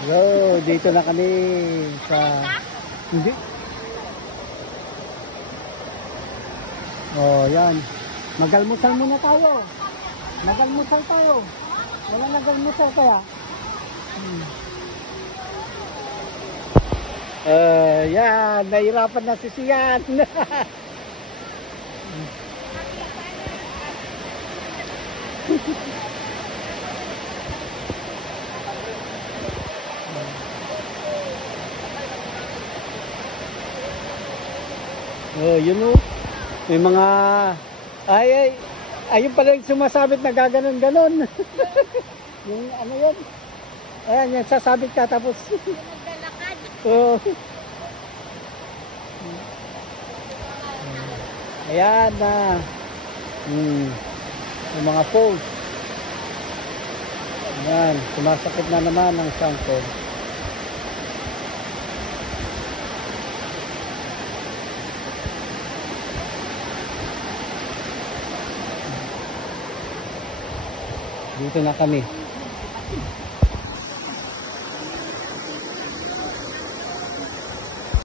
So, dito na kami sa... Hindi. Oh, yan. Magalmusal muna tayo. Magalmusal tayo. Wala nagalmusal kaya. Yan. Nahirapan na si Sian. Oh, yun o. May mga... Ayun pala yung sumasabit na gaganon-ganon. Yung ano yun? Ayan, yung sasabit ka tapos... Naglalakad. Oh. Ayan na. Yung mga poles. Ayan, sumasakit na naman ang sangko. Dito na kami.